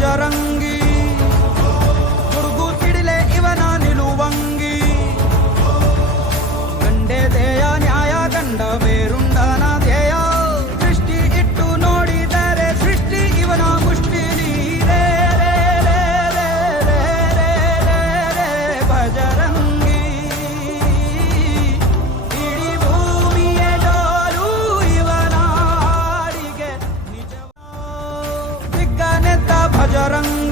jarang Rajarang